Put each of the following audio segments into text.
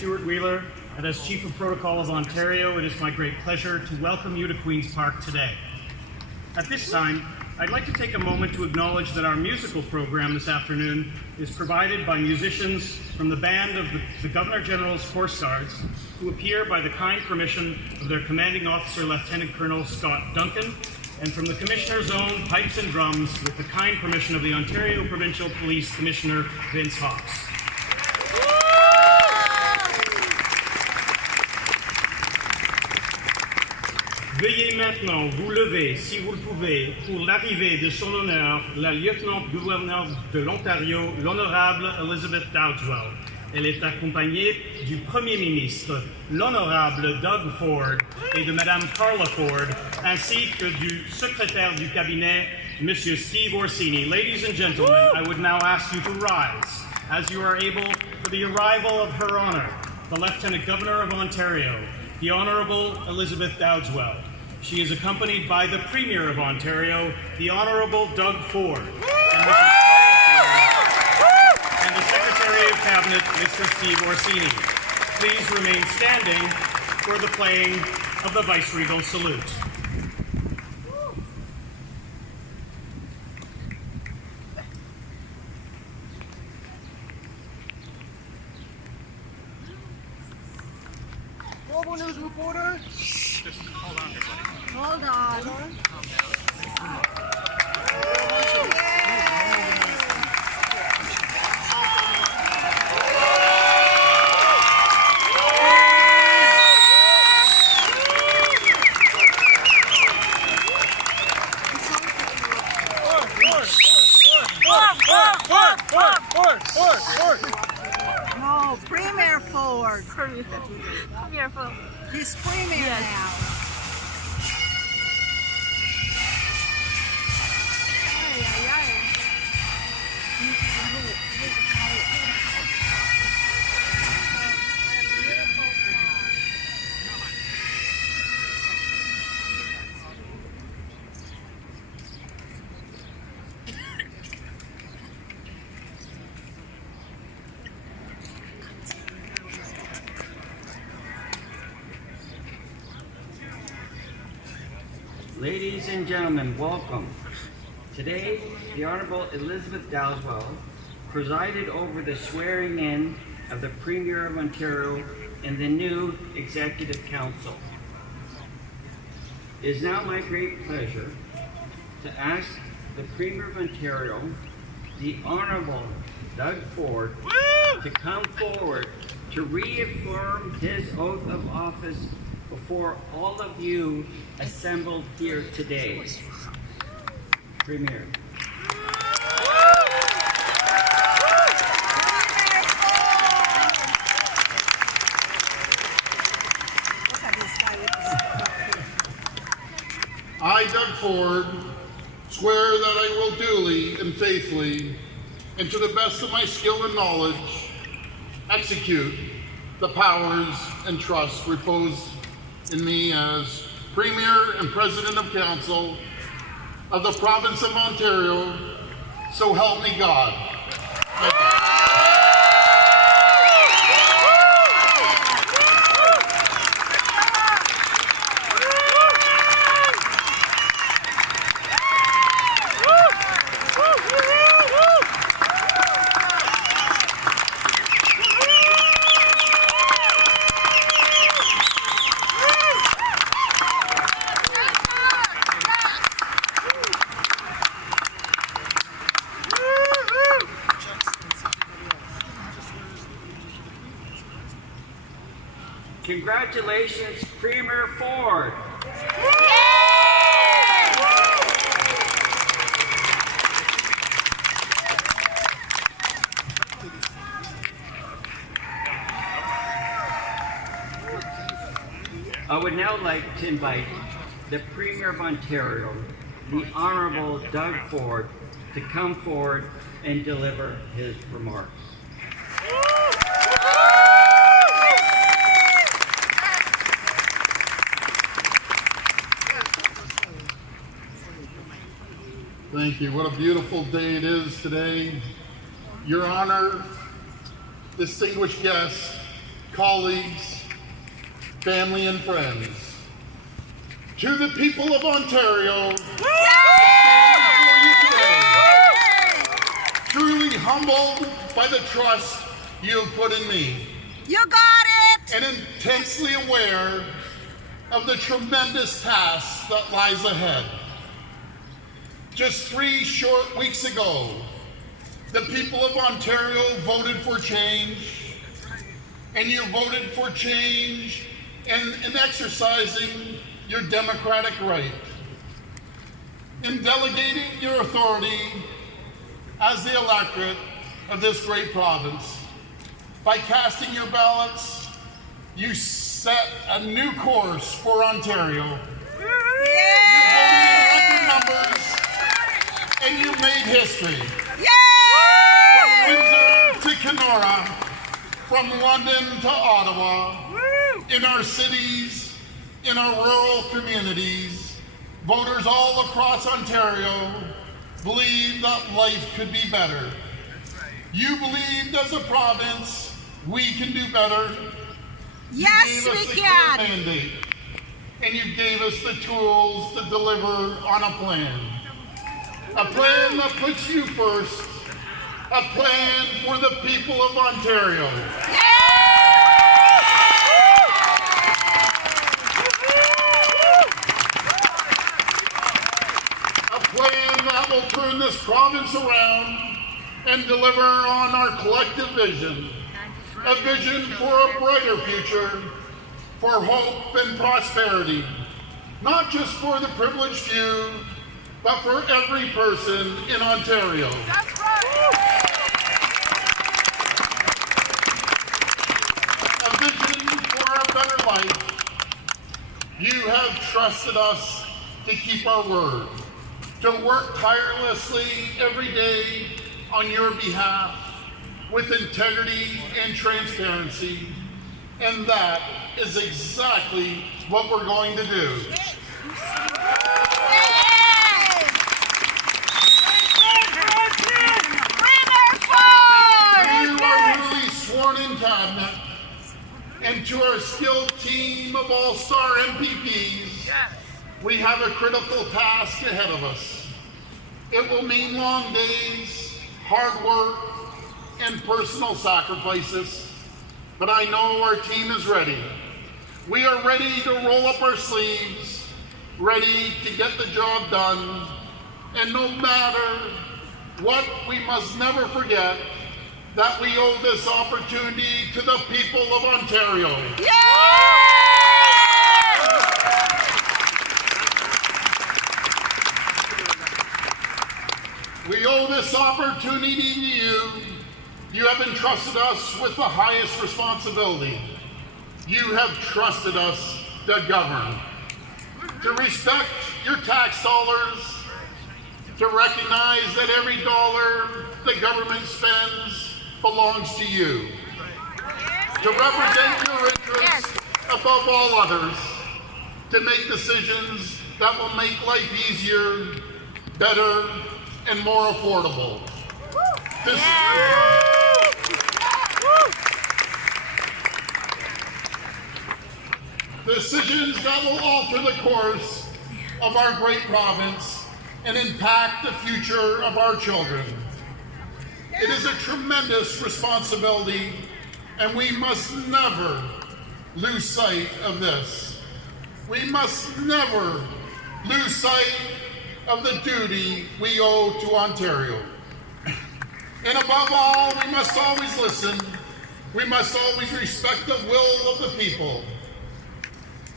Stuart Wheeler, and as Chief of Protocol of Ontario, it is my great pleasure to welcome you to Queen's Park today. At this time, I'd like to take a moment to acknowledge that our musical program this afternoon is provided by musicians from the band of the Governor General's Horse Guards, who appear by the kind permission of their commanding officer, Lieutenant Colonel Scott Duncan, and from the Commissioner's own pipes and drums with the kind permission of the Ontario Provincial Police Commissioner, Vince Hawks. Veuillez maintenant vous lever, si vous le pouvez, pour l'arrivée de son honneur, la lieutenant-gouverneur de l'Ontario, l'honorable Elizabeth Dowdeswell. Elle est accompagnée du Premier ministre, l'honorable Doug Ford, et de Madame Carla Ford, ainsi que du secrétaire du cabinet, Monsieur Steve Orsini. Ladies and gentlemen, I would now ask you to rise, as you are able, for the arrival of Her Honor, the Lieutenant Governor of Ontario, the Honorable Elizabeth Dowdeswell. She is accompanied by the Premier of Ontario, the Honorable Doug Ford, and the Secretary of Cabinet, Mr. Steve Orsini. Please remain standing for the playing of the Viceregal Salute. Global News reporter. Just hold on, everybody. Hold on. No, Premier Ford. Premier Ford. He's Premier Yes. now. Ladies and gentlemen, welcome. Today, the Honorable Elizabeth Dowdeswell presided over the swearing in of the Premier of Ontario and the new Executive Council. It is now my great pleasure to ask the Premier of Ontario, the Honorable Doug Ford, to come forward to reaffirm his oath of office before all of you assembled here today. Premier. I, Doug Ford, swear that I will duly and faithfully, and to the best of my skill and knowledge, execute the powers and trust reposed in me as Premier and President of Council of the Province of Ontario, so help me God. Thank you. Congratulations, Premier Ford. I would now like to invite the Premier of Ontario, the Honourable Doug Ford, to come forward and deliver his remarks. Thank you. What a beautiful day it is today. Your Honor, distinguished guests, colleagues, family, and friends. To the people of Ontario, I stand before you today, truly humbled by the trust you have put in me, You got it! and intensely aware of the tremendous task that lies ahead. Just 3 short weeks ago, the people of Ontario voted for change, and you voted for change in exercising your democratic right, in delegating your authority as the electorate of this great province. By casting your ballots, you set a new course for Ontario. You voted in record numbers, and you made history. From Windsor to Kenora, from London to Ottawa, in our cities, in our rural communities, voters all across Ontario believed that life could be better. You believed as a province we can do better. Yes, You gave we us the can. clear mandate, and you gave us the tools to deliver on a plan. A plan that puts you first. A plan for the people of Ontario. A plan that will turn this province around and deliver on our collective vision. A vision for a brighter future, for hope and prosperity, not just for the privileged few, but for every person in Ontario. A vision for a better life. You have trusted us to keep our word, to work tirelessly every day on your behalf with integrity and transparency, and that is exactly what we're going to do. You are newly sworn in cabinet, and to our skilled team of all-star MPPs, we have a critical task ahead of us. It will mean long days, hard work, and personal sacrifices, but I know our team is ready. We are ready to roll up our sleeves, ready to get the job done, and no matter what, we must never forget that we owe this opportunity to the people of Ontario. We owe this opportunity to you. You have entrusted us with the highest responsibility. You have trusted us to govern, to respect your tax dollars, to recognize that every dollar the government spends belongs to you, to represent your interests above all others, to make decisions that will make life easier, better, and more affordable. Decisions that will alter the course of our great province and impact the future of our children. It is a tremendous responsibility, and we must never lose sight of this. We must never lose sight of the duty we owe to Ontario. And above all, we must always listen. We must always respect the will of the people.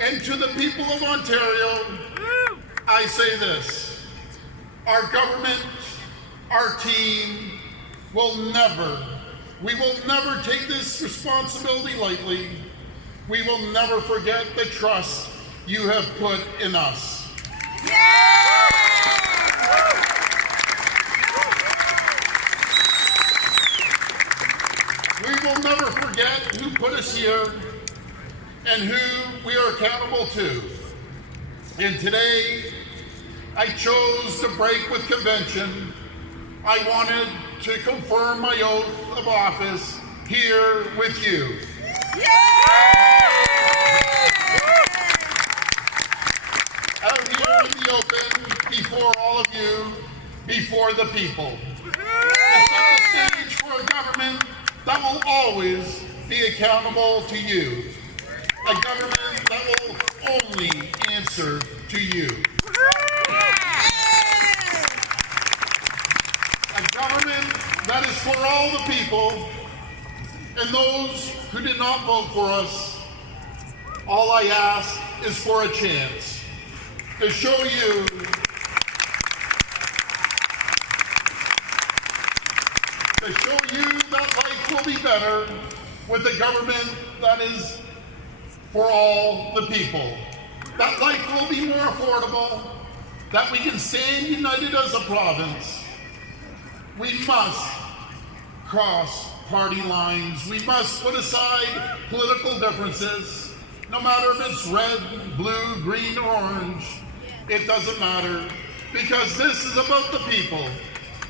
And to the people of Ontario, I say this: our government, our team, we will never take this responsibility lightly. We will never forget the trust you have put in us. We will never forget who put us here and who we are accountable to. And today, I chose to break with convention. I wanted to confirm my oath of office here with you. before the people. To set the stage for a government that will always be accountable to you. A government that will only answer to you. A government that is for all the people and those who did not vote for us. All I ask is for a chance to show you that life will be better with a government that is for all the people. That life will be more affordable, that we can stand united as a province. We must cross party lines. We must put aside political differences, no matter if it's red, blue, green, or orange. It doesn't matter, because this is about the people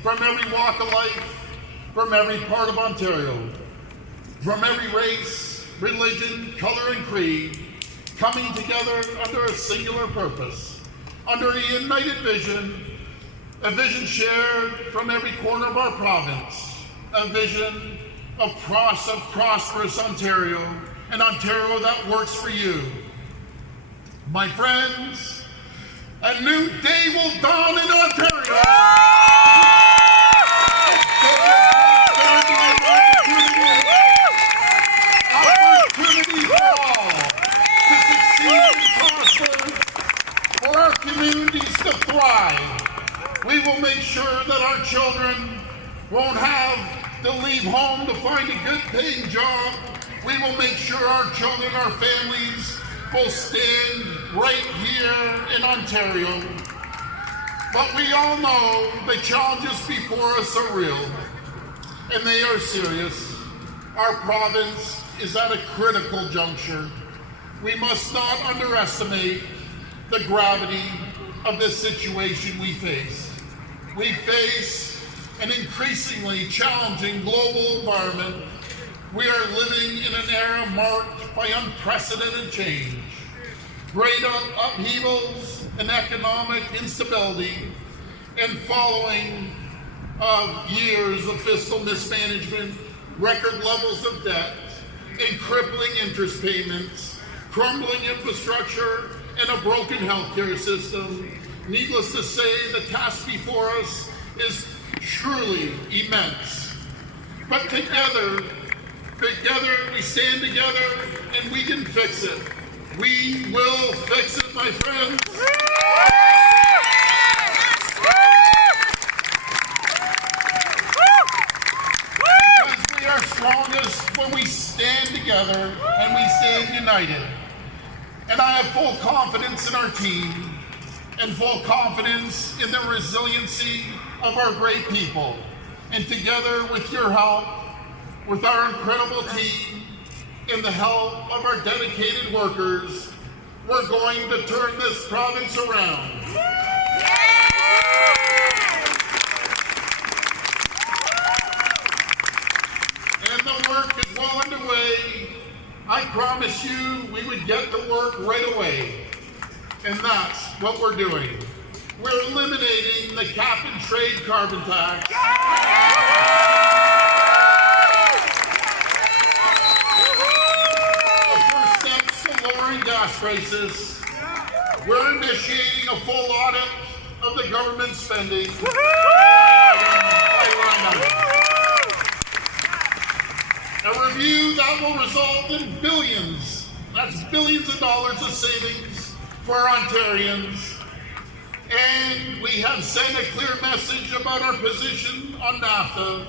from every walk of life, from every part of Ontario, from every race, religion, color, and creed, coming together under a singular purpose, under a united vision, a vision shared from every corner of our province, a vision of prosperous Ontario, an Ontario that works for you. My friends, a new day will dawn in Ontario. Opportunity for all to succeed and prosper, for our communities to thrive. We will make sure that our children won't have to leave home to find a good paying job. We will make sure our children, our families will stand right here in Ontario. But we all know the challenges before us are real, and they are serious. Our province is at a critical juncture. We must not underestimate the gravity of the situation we face. We face an increasingly challenging global environment. We are living in an era marked by unprecedented change, great upheavals and economic instability, and following years of fiscal mismanagement, record levels of debt, and crippling interest payments, crumbling infrastructure, and a broken healthcare system. Needless to say, the task before us is truly immense. But together we stand together and we can fix it. We will fix it, my friends. Because we are strongest when we stand together and we stand united. And I have full confidence in our team and full confidence in the resiliency of our great people. And together with your help, with our incredible team, and the help of our dedicated workers, we're going to turn this province around. And the work is well underway. I promised you we would get to work right away. And that's what we're doing. We're eliminating the cap and trade carbon tax. The first steps to lowering gas prices. We're initiating a full audit of the government spending. A review that will result in billions, that's billions of dollars of savings for Ontarians. And we have sent a clear message about our position on NAFTA.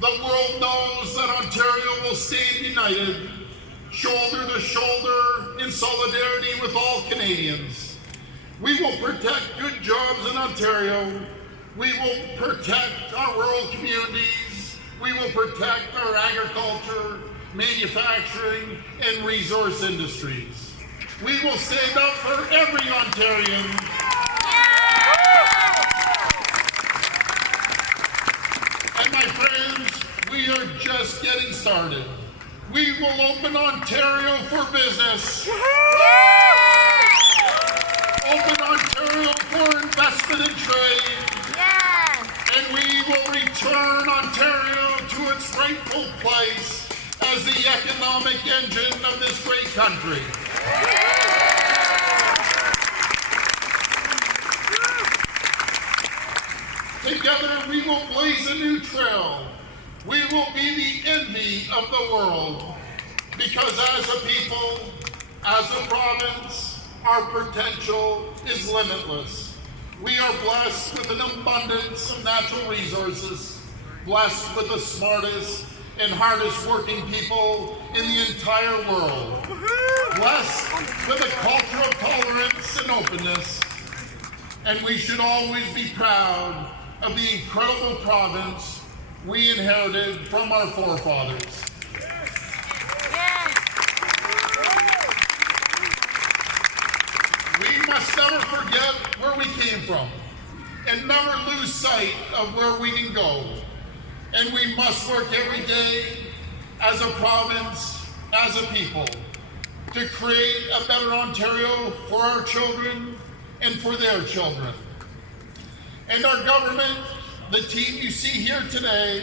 The world knows that Ontario will stand united, shoulder to shoulder, in solidarity with all Canadians. We will protect good jobs in Ontario. We will protect our rural communities. We will protect our agriculture, manufacturing, and resource industries. We will stand up for every Ontarian. And my friends, we are just getting started. We will open Ontario for business. Open Ontario for investment and trade. return Ontario to its rightful place as the economic engine of this great country. Together we will blaze a new trail. We will be the envy of the world, because as a people, as a province, our potential is limitless. We are blessed with an abundance of natural resources, blessed with the smartest and hardest working people in the entire world, blessed with a culture of tolerance and openness, and we should always be proud of the incredible province we inherited from our forefathers. We must never forget where we came from and never lose sight of where we can go. And we must work every day as a province, as a people, to create a better Ontario for our children and for their children. And our government, the team you see here today,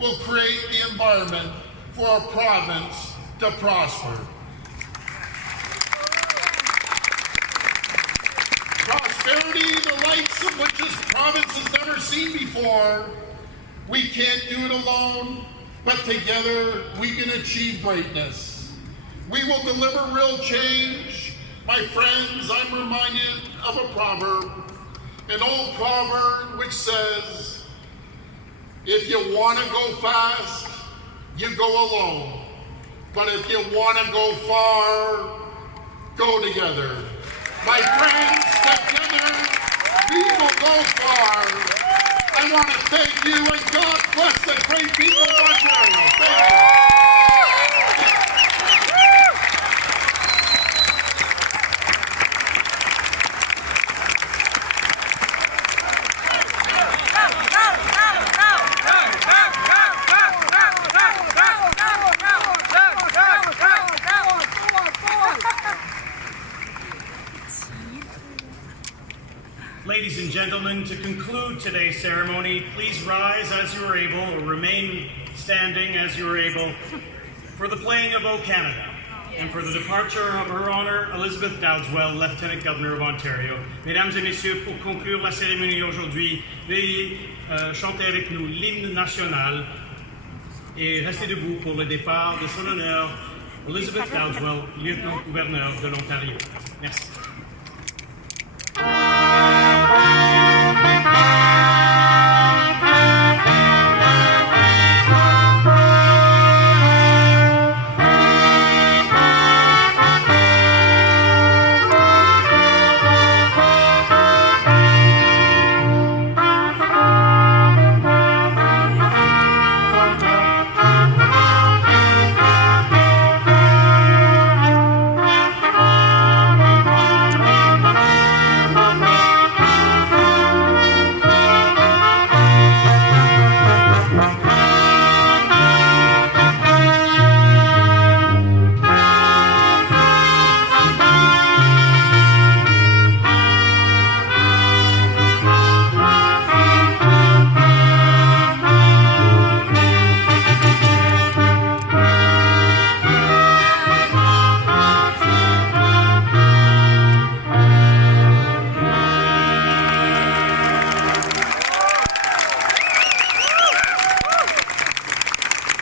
will create the environment for our province to prosper. Prosperity, the likes of which this province has never seen before. We can't do it alone, but together we can achieve greatness. We will deliver real change. My friends, I'm reminded of a proverb, an old proverb which says, if you want to go fast, you go alone. But if you want to go far, go together. My friends, together we will go far. I want to thank you, and God bless the great people of Ontario. Thank you. Ladies and gentlemen, to conclude today's ceremony, please rise as you are able, or remain standing as you are able, for the playing of O Canada, and for the departure of Her Honor Elizabeth Dowdeswell, Lieutenant Governor of Ontario. Mesdames et messieurs, pour conclure la cérémonie aujourd'hui, veuillez chanter avec nous l'hymne national et rester debout pour le départ de son honneur Elizabeth Dowdeswell, Lieutenant-Gouverneur de l'Ontario. Merci.